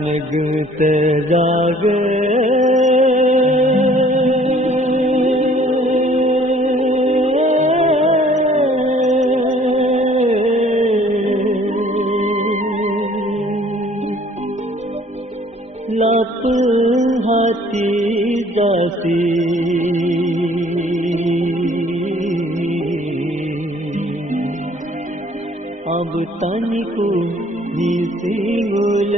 नगत जागे लाप हाथी दासी अब तनिको निसिंगुल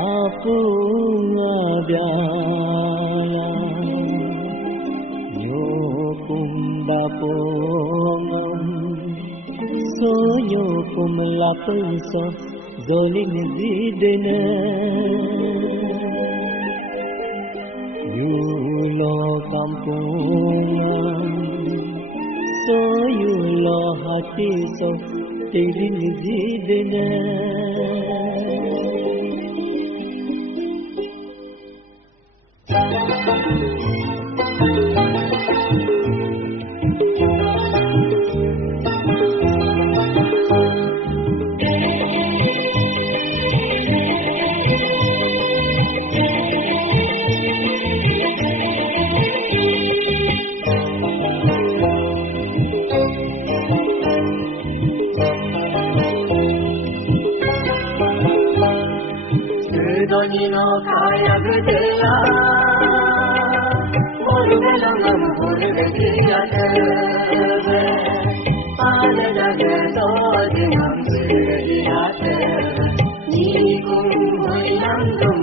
आपुंगा ब्याला यो कुंबा पोंगम सोयो कुमला पंसो जोलिन दीदन युलो काम्पुंगम सोयो लो हाथी सो तेरिन Deedan Donino kaya gudela, morugalam morugalia teve, pale dage dodinam siriyate, ni kum hoyam dum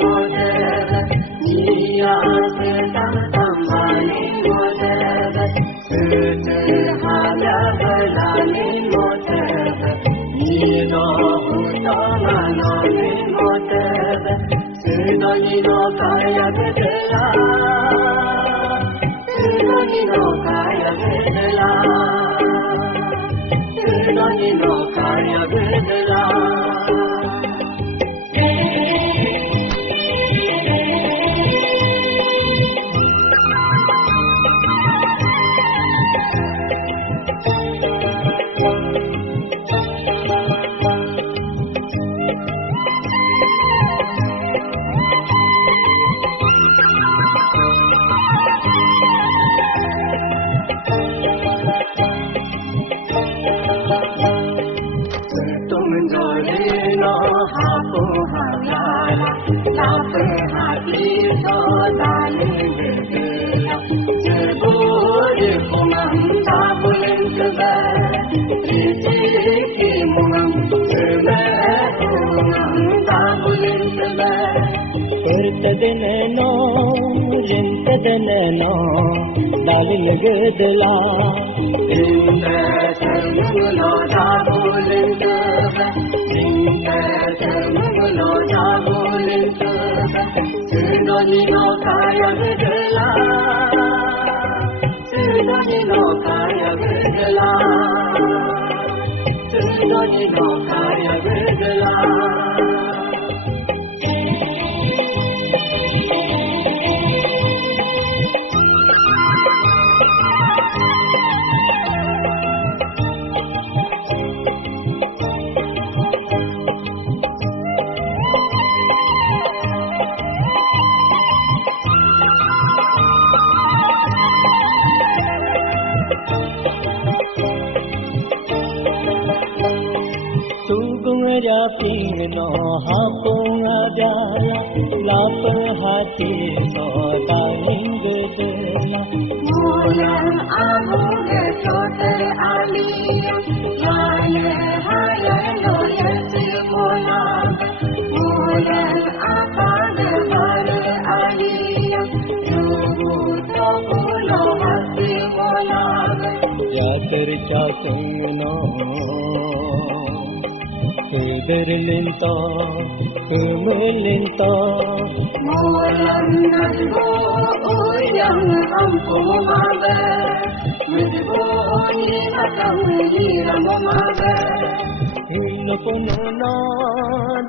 modere, ni aase tam tam mani modere, sute hala balani modere, ni do utamana Sinonino kaya bedela, sinonino kaya bedela, sinonino kaya bedela. Pertadeneno, rentadeneno, dalin gedla. Inta termulo dabulin tebe, inta termulo dabulin tebe. Sinonino kaya gedla, sinonino kaya gedla, sinonino kaya gedla. Sugungra pino hapunga jala lap hati so balingdela Mulan amuge chote aliya yaye haye loyati mulan Mulan apane hare aliya yugu tokulo hati mulan Yatar chasungno Kederlinta, kumulinta Mulan nalgo uyang ampumabe Mujbo ni matang niramumabe Hillokunna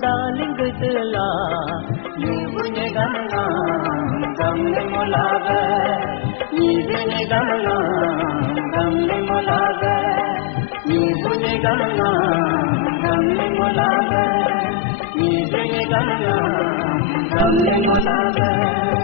dalingtla Nibune gamna gamne molabe Nibune gamna gamne molabe Nibune gana gamle molave ni se gana gamle molave